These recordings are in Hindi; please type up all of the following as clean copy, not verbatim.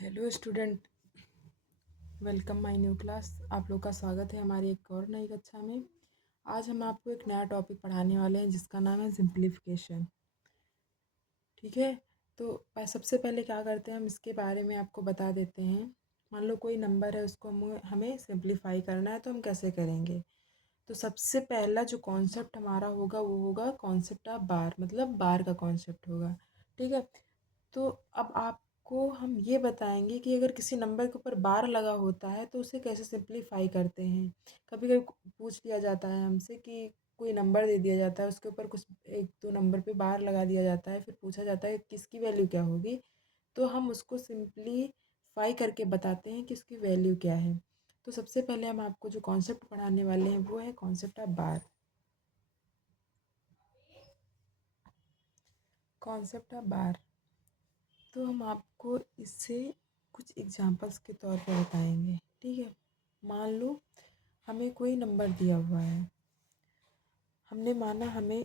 Hello student, welcome my new class. आप लोग का स्वागत है हमारी एक और नई कक्षा में। आज हम आपको एक नया टॉपिक पढ़ाने वाले हैं जिसका नाम है सिंप्लीफिकेशन। ठीक है, तो सबसे पहले क्या करते हैं, हम इसके बारे में आपको बता देते हैं। मान लो कोई नंबर है, उसको हमें सिंप्लीफाई करना है, तो हम कैसे करेंगे। तो सबसे पहला जो कॉन्सेप्ट हमारा होगा वो होगा कॉन्सेप्ट ऑफ बार, मतलब बार का कॉन्सेप्ट होगा। ठीक है, तो अब आपको हम ये बताएंगे कि अगर किसी नंबर के ऊपर बार लगा होता है तो उसे कैसे सिंप्लीफाई करते हैं। कभी कभी पूछ लिया जाता है हमसे कि कोई नंबर दे दिया जाता है, उसके ऊपर कुछ एक दो नंबर पे बार लगा दिया जाता है, फिर पूछा जाता है कि इसकी वैल्यू क्या होगी। तो हम उसको सिंप्लीफाई करके बताते हैं कि इसकी वैल्यू क्या है। तो सबसे पहले हम आपको जो कॉन्सेप्ट पढ़ाने वाले हैं वो है concept of bar. Concept of बार, तो हम आपको इससे कुछ एग्जांपल्स के तौर पर बताएंगे। ठीक है, मान लो हमें कोई नंबर दिया हुआ है, हमने माना हमें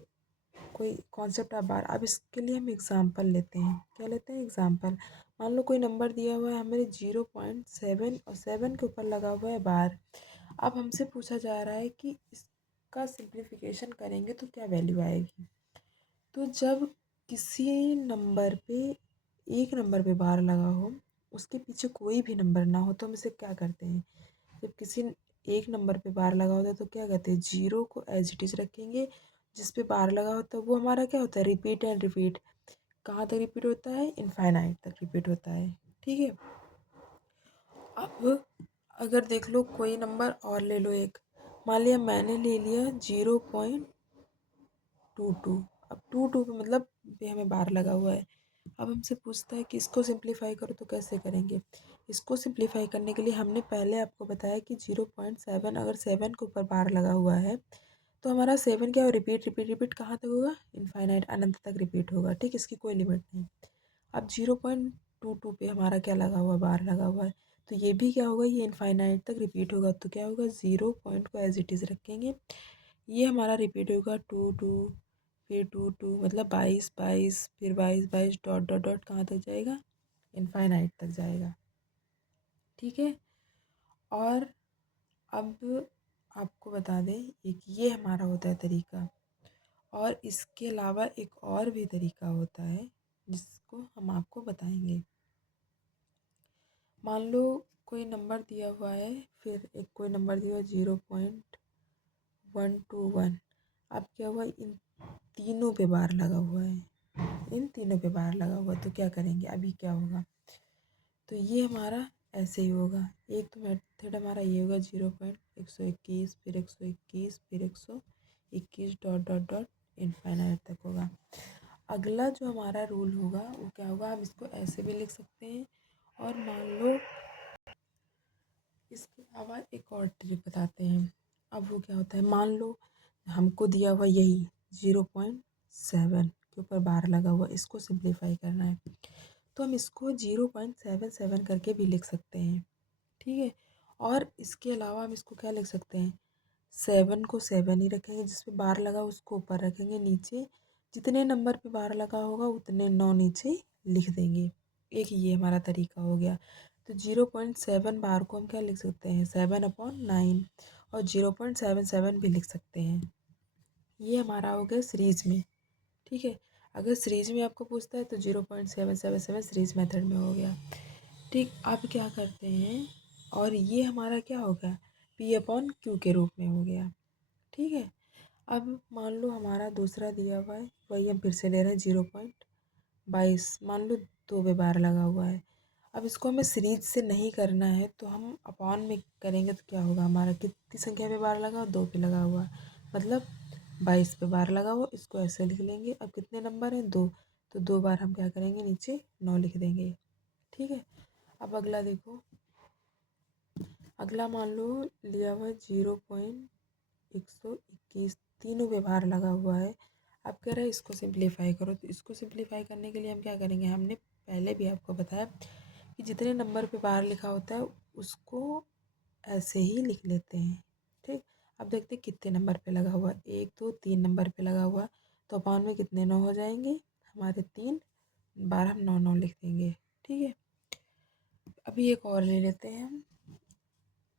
कोई कॉन्सेप्ट ऑफ बार। अब इसके लिए हम एग्जांपल लेते हैं। क्या लेते हैं? एग्जांपल। मान लो कोई नंबर दिया हुआ है हमें 0.7 और 7 के ऊपर लगा हुआ है बार। अब हमसे पूछा जा रहा है कि इसका सिंप्लीफिकेशन करेंगे तो क्या वैल्यू आएगी। तो जब किसी नंबर पे एक नंबर पे बार लगा हो, उसके पीछे कोई भी नंबर ना हो, तो हम इसे क्या करते हैं। जब किसी एक नंबर पे बार लगा होता है तो क्या कहते हैं, जीरो को एज इट इज रखेंगे। जिस पे बार लगा होता है वो हमारा क्या होता है, रिपीट एंड रिपीट। कहाँ तक रिपीट होता है? इनफाइनाइट तक रिपीट होता है। ठीक है, अब अगर देख लो कोई नंबर और ले लो एक। मान लिया मैंने ले लिया 0.22। अब 22 पे मतलब पे हमें बार लगा हुआ है। अब हमसे पूछता है कि इसको सिंप्लीफाई करो, तो कैसे करेंगे। इसको सिंप्लीफाई करने के लिए हमने पहले आपको बताया कि 0.7, अगर 7 के ऊपर बार लगा हुआ है तो हमारा 7 क्या हो, रिपीट रिपीट रिपीट कहाँ तक होगा, इनफाइनाइट, अनंत तक रिपीट होगा। ठीक, इसकी कोई लिमिट नहीं। अब 0.22 पे हमारा क्या लगा हुआ, बार लगा हुआ है, तो ये भी क्या होगा, ये इनफाइनाइट तक रिपीट होगा। तो क्या होगा, 0 को एज इट इज़ रखेंगे। ये हमारा रिपीट होगा 2 2, फिर 2 2, मतलब 22 22, फिर 22 22, डॉट डॉट डॉट कहाँ तक जाएगा, इनफाइनाइट तक जाएगा। ठीक है, और अब आपको बता दें, एक ये हमारा होता है तरीका, और इसके अलावा एक और भी तरीका होता है जिसको हम आपको बताएंगे। मान लो कोई नंबर दिया हुआ है, फिर एक कोई नंबर दिया हुआ है 0.121। अब क्या हुआ, इन तीनों पे बार लगा हुआ है, इन तीनों पे बार लगा हुआ है, तो क्या करेंगे, अभी क्या होगा। तो ये हमारा ऐसे ही होगा। एक तो मेथड हमारा ये होगा 0.121, फिर 121, फिर 121, डॉट डॉट डॉट इनफाइनाइट तक होगा। अगला जो हमारा रूल होगा वो क्या होगा, हम इसको ऐसे भी लिख सकते हैं। और मान लो इसके अलावा एक और ट्रिक बताते हैं। अब वो क्या होता है, मान लो हमको दिया हुआ यही 0.7 के ऊपर बार लगा हुआ, इसको सिंप्लीफाई करना है, तो हम इसको 0.77 करके भी लिख सकते हैं। ठीक है, और इसके अलावा हम इसको क्या लिख सकते हैं, 7 को 7 ही रखेंगे, जिस पे बार लगा उसको ऊपर रखेंगे, नीचे जितने नंबर पे बार लगा होगा उतने 9 नीचे लिख देंगे। एक ये हमारा तरीका हो गया। तो 0.7 बार को हम क्या लिख सकते हैं, 7/9, और 0.77 भी लिख सकते हैं। ये हमारा हो गया सीरीज में। ठीक है, अगर सीरीज में आपको पूछता है तो 0.777 सीरीज मेथड में हो गया। ठीक, अब क्या करते हैं, और ये हमारा क्या होगा, P/Q के रूप में हो गया। ठीक है, अब मान लो हमारा दूसरा दिया हुआ है, वही हम फिर से ले रहे हैं 0.22, मान लो दो पे बार लगा हुआ है। अब इसको हमें सीरीज से नहीं करना है तो हम अपॉन में करेंगे, तो क्या होगा, हमारा कितनी संख्या पे बार लगा, दो पे लगा हुआ, मतलब 22 पे बार लगा हुआ, इसको ऐसे लिख लेंगे। अब कितने नंबर हैं, दो, तो दो बार हम क्या करेंगे, नीचे 9 लिख देंगे। ठीक है, अब अगला देखो। अगला मान लो लिया हुआ 0.121, तीनों व्यवहार लगा हुआ है। अब कह रहे हैं इसको सिंप्लीफाई करो, तो इसको सिंप्लीफाई करने के लिए हम क्या करेंगे, हमने पहले भी आपको बताया कि जितने नंबर पे बार लिखा होता है उसको ऐसे ही लिख लेते हैं। ठीक, अब देखते हैं कितने नंबर पे लगा हुआ, 1 2 3 नंबर पे लगा हुआ, तो अपान में कितने 9 हो जाएंगे हमारे, 3 बार हम 9 9 लिख देंगे। ठीक है, अभी एक और ले लेते हैं हम।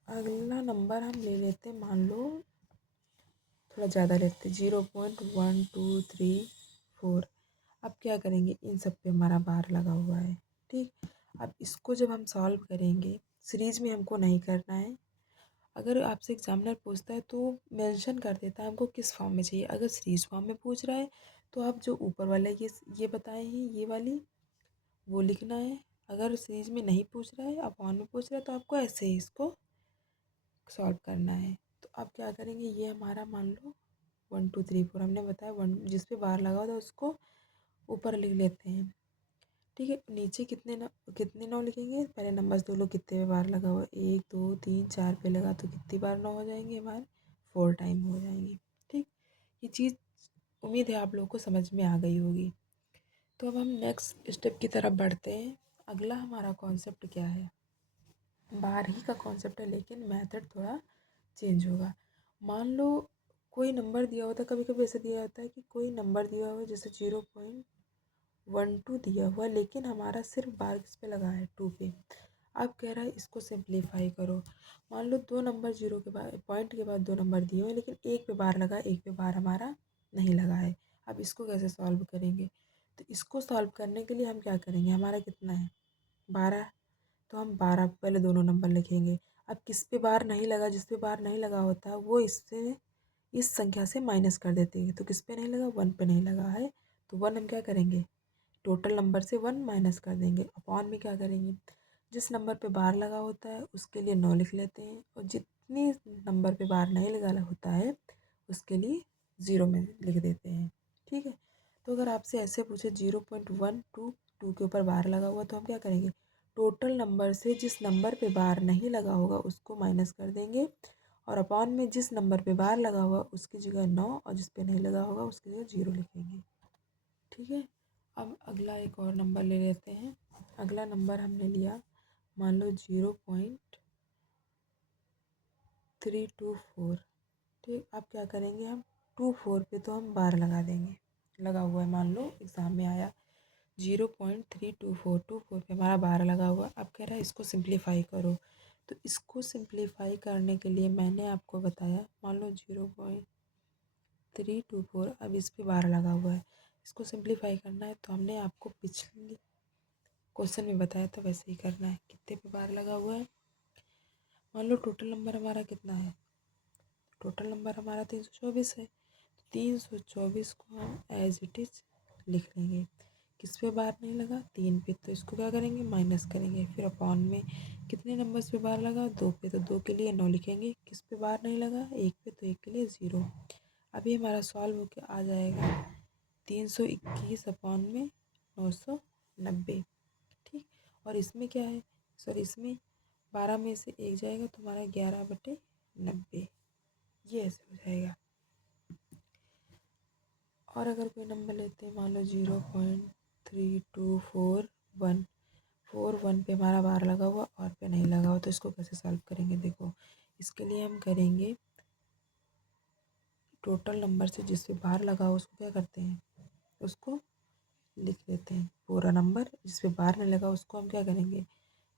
अगला नंबर हम ले लेते हैं, मान लो थोड़ा ज़्यादा लेते हैं, 0.1234। अब क्या करेंगे, इन सब पे हमारा बार लगा हुआ है। ठीक, अब इसको जब हम सॉल्व करेंगे, सीरीज में हमको नहीं करना है। अगर आपसे एग्जामिनर पूछता है तो मेंशन कर देता है हमको किस फॉर्म में चाहिए। अगर सीरीज फॉर्म में पूछ रहा है तो आप जो ऊपर वाला ये बताए हैं, ये वाली वो लिखना है। अगर सीरीज में नहीं पूछ रहा है, अपॉन में पूछ रहा है, तो आपको ऐसे ही इसको सॉल्व करना है। तो अब क्या करेंगे, ये हमारा मान लो 1 2 3 4 हमने बताया, वन जिस पे बार लगा था उसको ऊपर लिख लेते हैं। ठीक है, नीचे कितने नौ लिखेंगे, पहले नंबर्स देख लो कितने पे बार लगा हुआ है, 1 2 3 4 पे लगा तो कितनी बार नौ हो जाएंगे हमारे, 4 टाइम हो जाएंगे। ठीक, ये चीज़ उम्मीद है आप लोगों को समझ में आ गई होगी। तो अब हम नेक्स्ट स्टेप की तरफ बढ़ते हैं। अगला हमारा कॉन्सेप्ट क्या है, बार ही का कॉन्सेप्ट है, लेकिन मेथड थोड़ा चेंज होगा। मान लो कोई नंबर दिया होता है, कभी कभी ऐसे दिया होता है कि कोई नंबर दिया हुआ है, जैसे 0.12 दिया हुआ है, लेकिन हमारा सिर्फ बार किस पे लगा है, 2 पे। अब कह रहा है इसको सिंप्लीफाई करो। मान लो दो नंबर जीरो के बाद, पॉइंट के बाद दो नंबर दिए हुए हैं, लेकिन एक पे बार लगा है, एक पे बार हमारा नहीं लगा है। अब इसको कैसे सॉल्व करेंगे, तो इसको सॉल्व करने के लिए हम क्या करेंगे, हमारा कितना है 12, तो हम 12 पे पहले दोनों नंबर लिखेंगे। अब किस पे बार नहीं लगा, जिस पे बार नहीं लगा होता है वो इससे इस संख्या से माइनस कर देते हैं। तो किस पे नहीं लगा, 1 पे नहीं लगा है, तो 1 हम क्या करेंगे, टोटल नंबर से 1 माइनस कर देंगे। अपॉन में क्या करेंगे, जिस नंबर पे बार लगा होता है उसके लिए 9 लिख लेते हैं, और जितनी नंबर पे बार नहीं लगा होता है उसके लिए 0 में लिख देते हैं। ठीक है, तो अगर आपसे ऐसे पूछे 0.122 के ऊपर बार लगा हुआ, तो हम क्या करेंगे, टोटल नंबर से जिस नंबर पे बार नहीं लगा होगा उसको माइनस कर देंगे, और अपॉन में जिस नंबर पे बार लगा हुआ उसकी जगह 9, और जिस पे नहीं लगा होगा उसकी जगह 0 लिखेंगे। ठीक है, अब अगला एक और नंबर ले लेते हैं। अगला नंबर हमने लिया, मान लो 0.324। ठीक, अब क्या करेंगे हम, 24 पे तो हम बार लगा देंगे, लगा हुआ है, मान लो एग्ज़ाम में आया 0.324 पे हमारा बार लगा हुआ। अब कह रहा है इसको सिंप्लीफाई करो, तो इसको सिंप्लीफाई करने के लिए मैंने आपको बताया, मान लो 0.324, अब इस पे बार लगा हुआ है, इसको सिंप्लीफाई करना है, तो हमने आपको पिछले क्वेश्चन में बताया था वैसे ही करना है। कितने पे बार लगा हुआ है, मान लो टोटल नंबर हमारा कितना है, टोटल नंबर हमारा 324 है, 324 को हम एज इट इज लिख लेंगे। किस पे बार नहीं लगा, 3 पे, तो इसको क्या करेंगे, माइनस करेंगे। फिर अपॉन में कितने नंबर्स पे बार लगा, 2 पे, तो 2 के लिए 9 लिखेंगे। किस पे बार नहीं लगा, 1 पे, तो 1 के लिए 0। अभी हमारा सॉल्व होकर आ जाएगा 321 अपॉन में 990। ठीक, और इसमें क्या है, सॉरी इसमें 12 में से एक जाएगा तो हमारा 11/90, ये ऐसे हो जाएगा। और अगर कोई नंबर लेते हैं, मान लो 0.3241, 41 पे हमारा बार लगा हुआ और पे नहीं लगा हुआ, तो इसको कैसे सॉल्व करेंगे, देखो इसके लिए हम करेंगे, टोटल नंबर से जिस पे बार लगा हो उसको क्या करते हैं, उसको लिख लेते हैं। पूरा नंबर जिस पे बार नहीं लगा उसको हम क्या करेंगे,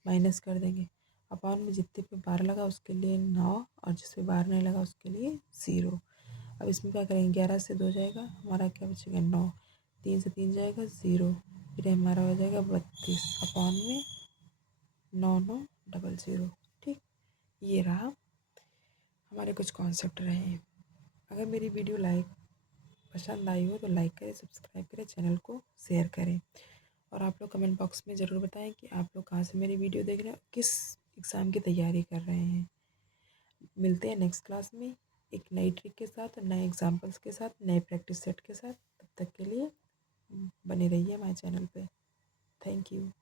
माइनस कर देंगे। अपॉन में जितने पे बार लगा उसके लिए 9, और जिस पे बार नहीं लगा उसके लिए 0। अब इसमें क्या करेंगे, 11 से 2 जाएगा, हमारा क्या बचेगा 9, 3 से 3 जाएगा 0, फिर हमारा हो जाएगा 32 अपॉन में 9900। ठीक, ये रहा हमारे कुछ कॉन्सेप्ट रहे हैं। अगर मेरी वीडियो पसंद आई हो तो लाइक करें, सब्सक्राइब करें, चैनल को शेयर करें, और आप लोग कमेंट बॉक्स में ज़रूर बताएं कि आप लोग कहाँ से मेरी वीडियो देख रहे हैं, किस एग्ज़ाम की तैयारी कर रहे हैं। मिलते हैं नेक्स्ट क्लास में एक नई ट्रिक के साथ, नए एग्जाम्पल्स के साथ, नए प्रैक्टिस सेट के साथ। तब तक के लिए बने रहिए हमारे चैनल पे। Thank you.